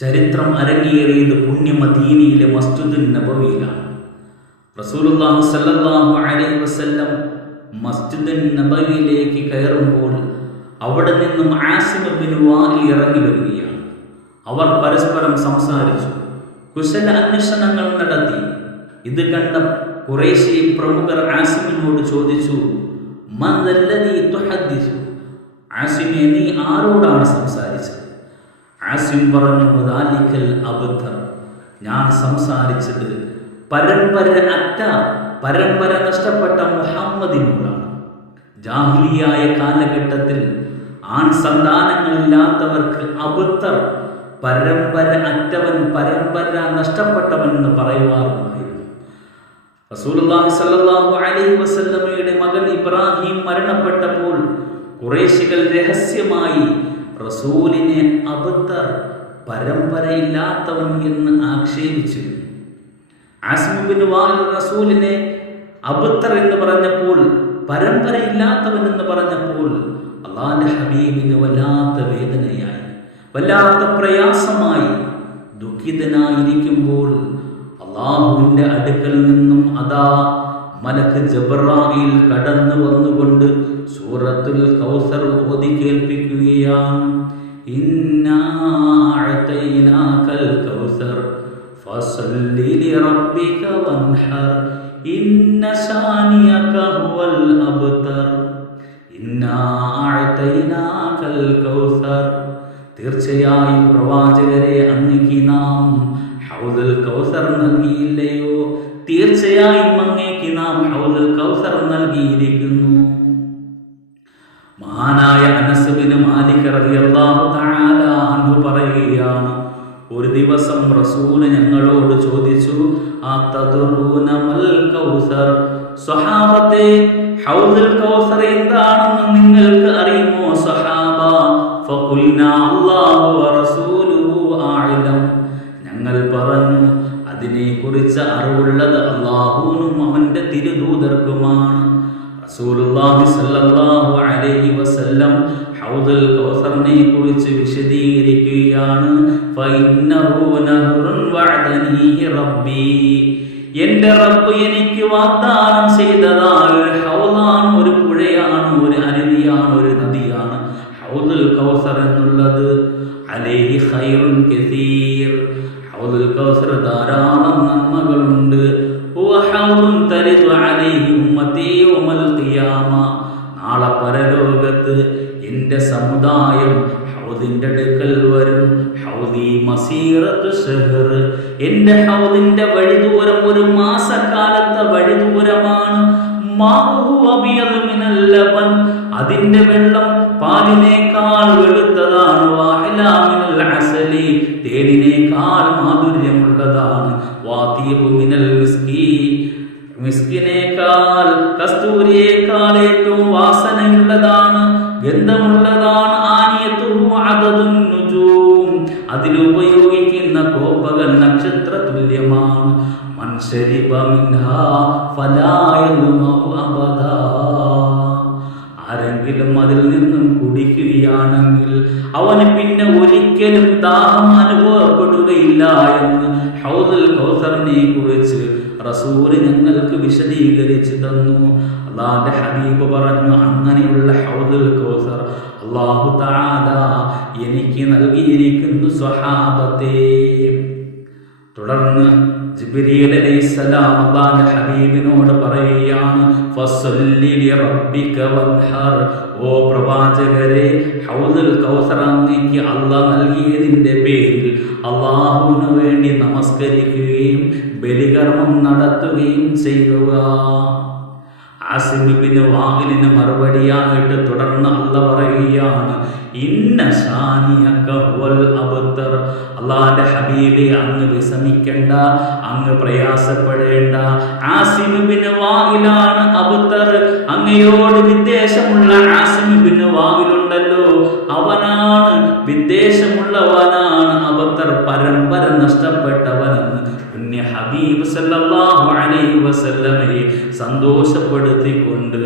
ചരിത്രം അരങ്ങേറിയത് പുണ്യ മദീനയിലെ മസ്ജിദുൻ നബവിയിലാണ്. റസൂലുള്ളാഹി സ്വല്ലല്ലാഹു അലൈഹി വസല്ലം മസ്ജിദുൻ നബവിയിലേക്ക് കയറുമ്പോൾ അവിടെ നിന്നും ആസിം ഇബ്നു വാഇൽ ഇറങ്ങി വരികയാണ്. അവർ പരസ്പരം സംസാരിച്ചു, കുശല അന്വേഷണങ്ങൾ നടത്തി. ഇത് കണ്ട ഖുറൈശി പ്രമുഖർ ആസിമിനോട് ചോദിച്ചു, മൻ ദല്ലദീ തുഹദ്ദിസു, ആസിമേ നീ ആരോടാണ് സംസാരിച്ചത്? ആസിം പറഞ്ഞു, ദാലിക്കൽ അബ്തർ, ഞാൻ സംസാരിച്ചത് പരമ്പര നഷ്ടപ്പെട്ട മുഹമ്മദിനോടാണ്. ജാഹിലിയായ കാലഘട്ടത്തിൽ ആൺ സന്താനങ്ങളില്ലാത്തവർക്ക് അബ്തർ, പരമ്പര അറ്റവൻ, പരമ്പര നഷ്ടപ്പെട്ടവൻ എന്ന് പറയുവാറുണ്ടായിരുന്നു. റസൂലുള്ളാഹി സ്വല്ലല്ലാഹു അലൈഹി വസല്ലമയുടെ മകൻ ഇബ്രാഹിം മരണപ്പെട്ടപ്പോൾ ഖുറൈശികൾ രഹസ്യമായി റസൂലിനെ അബ്തർ, പരമ്പരയില്ലാത്തവൻ എന്ന് ആക്ഷേപിച്ചു. ആസിം ഇബ്നു വാഇൽ റസൂലിനെ അബ്തർ എന്ന് പറഞ്ഞപ്പോൾ, പരമ്പരയില്ലാത്തവൻ എന്ന് പറഞ്ഞപ്പോൾ അല്ലാഹുവിന്റെ ഹബീബിന് വല്ലാത്ത വേദനയായി, വല്ലാത്ത പ്രയാസമായി. ദുഃഖിതനായിരിക്കുമ്പോൾ അല്ലാഹുവിന്റെ അടുക്കൽ നിന്നും അതാ മലക്ക് ജബ്രായിൽ കടന്നു വന്നുകൊണ്ട് സൂറത്തുൽ കൗസർ ഓതി കേൾപ്പിക്കുകയാണ്. ഇന്നാ അഅതൈനാകൽ കൗസർ ഫസല്ലി ലിറബ്ബിക വൻഹർ ഇന്ന ശാനിയക ഹുവൽ അബ്തർ. ഇന്നാ അഅതൈനാകൽ കൗസർ, തീർച്ചയായും പ്രവാചകരെ അങ്ങേക്ക് നാം ഹൗദുൽ കൗസർ നൽകിയില്ലയോ? തീർച്ചയായും അങ്ങേക്ക് നാം ഹൗദുൽ കൗസർ നൽകിയിരിക്കുന്നു. മഹാനായ അനസ് ബിൻ മാലിക് റളിയല്ലാഹു തആല അൻഹു പറയുകയാണ്, ഒരു ദിവസം റസൂൽ ഞങ്ങളോട് ചോദിച്ചു, അതദറൂന മൽ കൗസർ, സ്വഹാബത്തെ ഹൗദുൽ കൗസർ എന്താണെന്ന് നിങ്ങൾക്ക് അറിയുമോ സ്വഹാബ? ഫഖുൽനാ അല്ലാഹു വറസൂലുഹു അഅലം, ഞങ്ങൾ പറഞ്ഞു അതിനെക്കുറിച്ച് അറിവുള്ളത് അല്ലാഹുവിനും അവന്റെ തിരുദൂതർക്കുമാണ്. റസൂലുള്ളാഹി സ്വല്ലല്ലാഹു അലൈഹി വസല്ലം ഹൗദുൽ കൗസറിനെ കുറിച്ച് വിശദീകരിക്കുകയാണ്. ഫഇന്നഹു നഹറുൻ വഅദനീഹി റബ്ബി, എൻ്റെ റബ്ബ് എനിക്ക് വാഗ്ദാനം ചെയ്തതായ ഒരു ഹൗദാണ്, ഒരു പുഴയാണ്, ഒരു അരുവിയാണ്, ഒരു നദിയാണ് ഹൗദുൽ കൗസർ എന്നുള്ളത്. അലൈഹി ഖൈറുൻ കസീർ, ഹൗദുൽ കൗസർ ധാരാളം നന്മകളുണ്ട്. ഹുവ ഹൗദുൻ തരിദു അലൈഹി ഉമ്മത്തി യൗമൽ ഖിയാമ, നാളെ പരലോകത്ത് എൻ്റെ സമുദായം ഹൗദിന്റെ അടുക്കൽ വരും. ഹൗദി മസീറത്തു ശഹർ, എൻ്റെ ഹൗദിന്റെ വഴിദൂരം ഒരു മാസക്കാലത്തെ വഴിദൂരമാണ്. മാഉഹു അബിയദു മിനൽ ലബൻ, അതിന്റെ വെള്ളം പാലിനേക്കാൾ വെളുത്തതാണ്. വാഹിലാ മിനൽ അസലി, തേനിനേക്കാൾ മാധുര്യമുള്ളതാണ്. വാതീബു മിനൽ മിസ്കി, മിസ്കിനേക്കാൾ, കസ്തൂരിയേക്കാൾ ഏറ്റവും വാസനയുള്ളതാണ്, ഗന്ധമുള്ളതാണ്. ആനിയതുഹു അദദുൻ നുജൂം, അതിലുപയോഗിക്കുന്ന കോപ്പകൾ നക്ഷത്ര തുല്യമാണ്. മൻ ശരിബ മിൻഹാ ഫലാ യദ്മഉ അബദാ, ആരെങ്കിലും അതിൽ നിന്നും കുടിക്കുകയാണെങ്കിൽ അവന് പിന്നെ ഒരിക്കലും ദാഹം അനുഭവപ്പെടുകയില്ല എന്ന് ഹൗദുൽ കൗസറിനെ കുറിച്ച് റസൂൽ ഞങ്ങൾക്ക് വിശദീകരിച്ചു തന്നു. അല്ലാഹുവിന്റെ ഹബീബ് പറഞ്ഞു, അങ്ങനെയുള്ള ഹൗദുൽ കൗസർ അല്ലാഹു തആല എനിക്ക് നൽകിയിരിക്കുന്നു സ്വഹാബത്തെ. തുടർന്ന് ജിബ്രീൽ അലൈഹിസ്സലാം അല്ലാഹുവിന്റെ ഹബീബിനോട് പറയുകയാണ്, ഫസല്ലി ലിറബ്ബിക വൻഹർ, ഓ പ്രവാചകരെ ഹൗദുൽ കൗസർ അങ്ങേക്ക് അല്ലാഹ് നൽകിയതിന്റെ പേരിൽ അല്ലാഹുവിന് വേണ്ടി നമസ്കരിക്കുകയും ബലികർമ്മം നടത്തുകയും ചെയ്യുക. ആസിം ഇബ്നു വാഇലിന് മറുപടിയായിട്ട് തുടർന്ന് അല്ലാഹ് പറയുകയാണ്, ഇന്ന ശാനിയക ഹുവൽ അബ്തർ, അല്ലാഹുവിന്റെ ഹബീബേ അങ്ങ് വിഷമിക്കണ്ട, അങ്ങ് പ്രയാസപ്പെടേണ്ട. ആസിം ഇബ്നു വാഇലാണ് അബ്തർ. അങ്ങയോട് വിദ്വേഷമുള്ള ആസിം ഇബ്നു വാഇലുണ്ടല്ലോ, അവനാണ് വിദ്വേഷമുള്ളവനാണ് അബ്തർ, പരമ്പര നഷ്ടപ്പെട്ടവനെന്ന് പുണ്യ ഹബീബ് സല്ലല്ലാഹു അലൈഹി വസല്ലമയെ സന്തോഷപ്പെടുത്തിക്കൊണ്ട്